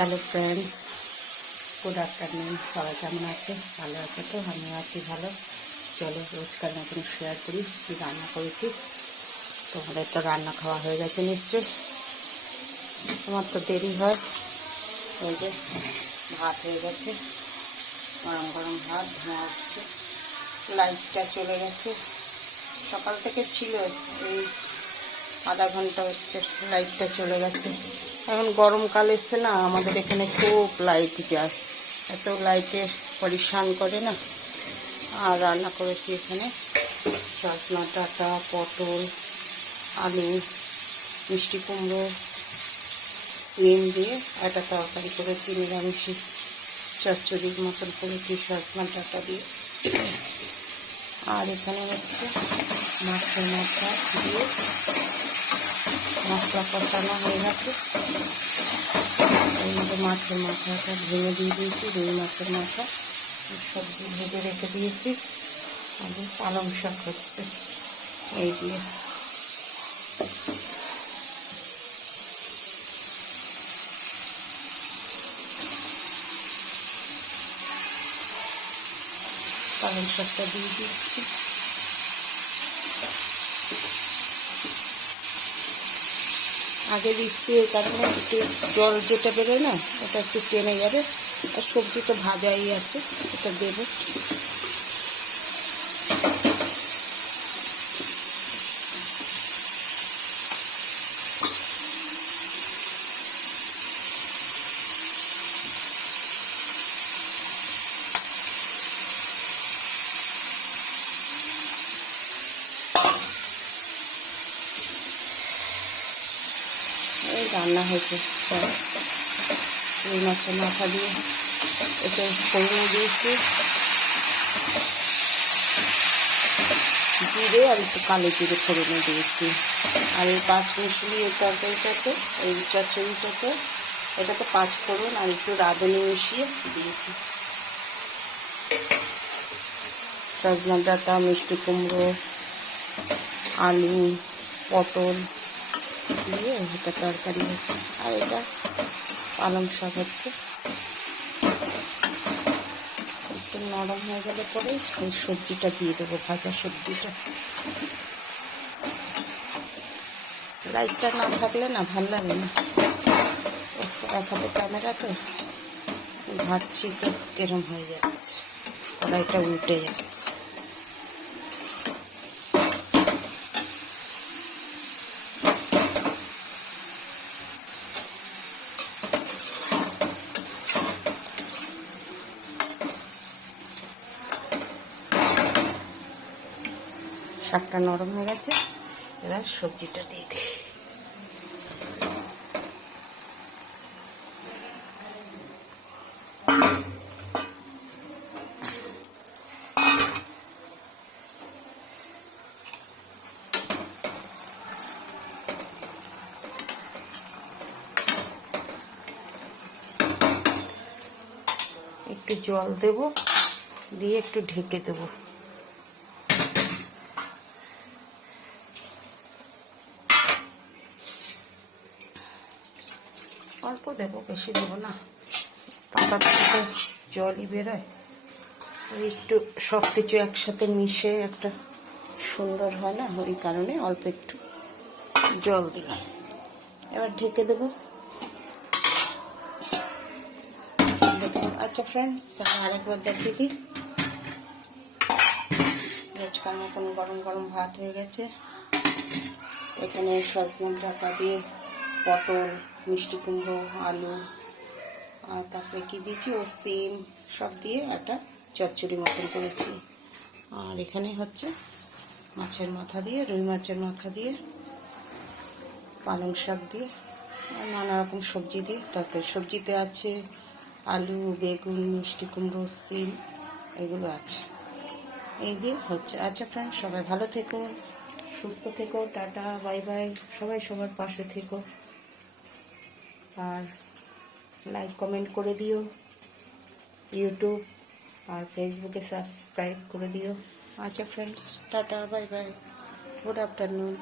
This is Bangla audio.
Hello friends, good afternoon. সবাই কেমন আছে? ভালো আছে তো? আমিও আছি ভালো। চলো রোজকার মতন শেয়ার করি কী রান্না করেছি। তোমাদের তো রান্না খাওয়া হয়ে গেছে নিশ্চয়ই, তোমার তো দেরি হয়। এই যে ভাত হয়ে গেছে, গরম গরম ভাত ধোঁয়া হচ্ছে। লাইটটা চলে গেছে, সকাল থেকে ছিল, এই আধা ঘন্টা হচ্ছে লাইটটা চলে গেছে। এখন গরমকাল এসছে না, আমাদের এখানে খুব লাইট যায়, এত লাইটে পরিশান করে না। আর রান্না করেছি এখানে সজনা ডাঁটা, পটল, আলু, মিষ্টি কুমড়ো, সিম দিয়ে একটা তরকারি করেছি, নিরামিষি চচ্চড়ির মতন করেছি সজনা ডাঁটা দিয়ে। আর এখানে হচ্ছে মাছের মাথা দিয়ে মশলা কষানো হয়ে গেছে। এর মধ্যে মাছের মাথাটা ভেঙে দিয়ে দিয়েছি, রুই মাছের মাথা সবজি ভেজে রেখে দিয়েছি। আর পালং শাক হচ্ছে এই দিয়ে। পালং শাকটা দিয়ে দিচ্ছি। আগে দিচ্ছি এই কারণে একটু জল যেটা বেরোয় না, এটা একটু টেনে যাবে। আর সবজি তো ভাজাই আছে, এটা দেবো। এই রান্না হয়েছে রুই মাছের মাথা দিয়ে। এতে ফোড়ন দিয়েছি জিরে আর একটু কালো জিরে ফোড়নে দিয়েছি। আর এই পাঁচমিশালি এই তরকারিটাতে, এই চচ্চড়িটাতে, এটাতে পাঁচ ফোড়ন আর একটু রাঁধুনি মিশিয়ে দিয়েছি। সজনা ডাঁটা, মিষ্টি কুমড়ো, আলু, পটল দিয়ে এটা তরকারি হচ্ছে। আর এটা পালং শাক হচ্ছে। একটু নরম হয়ে গেলে পরে এই সবজিটা দিয়ে দেবো, ভাজা সবজিটা। লাইটটা না থাকলে না ভাল লাগে না। এক হাতে ক্যামেরা তো ঘাটছি, তো এরম হয়ে যাচ্ছে, কড়াইটা উল্টে যাচ্ছে। শাকটা নরম হয়ে গেছে, এবার সবজিটা দিয়ে দিই। একটু জল দেব, দিয়ে একটু ঢেকে দেব। অল্প দেব, বেশি দেবো না, পাতা থেকে জলই বেরোয়। একটু সব কিছু একসাথে মিশে একটা সুন্দর হয় না, ওই কারণে অল্প একটু জল দিলাম। এবার ঢেকে দেবো। আচ্ছা ফ্রেন্ডস, তাহলে আরেকবার দেখিয়ে দিই। রোজকার মতন গরম গরম ভাত হয়ে গেছে। এখানে সজনা ডাঁটা দিয়ে পটল, মিষ্টি কুমড়ো, আলু, আর তারপরে কি দিয়েছি, ও সিম সব দিয়ে একটা চচ্চড়ি মতন করেছি। আর এখানে হচ্ছে মাছের মাথা দিয়ে, রুই মাছের মাথা দিয়ে, পালং শাক দিয়ে, আর নানা রকম সবজি দিয়ে তরকারি। সবজিতে আছে আলু, বেগুন, মিষ্টি কুমড়ো, সিম, এগুলো আছে। এই দিয়ে হচ্ছে। আচ্ছা ফ্রেন্ড, সবাই ভালো থেকো, সুস্থ থেকো, টাটা, বাই বাই। সবাই সবার পাশে থেকো, আর লাইক কমেন্ট করে দিও, ইউটিউব আর ফেসবুকে সাবস্ক্রাইব করে দিও। আচ্ছা friends, tata, bye bye, good afternoon.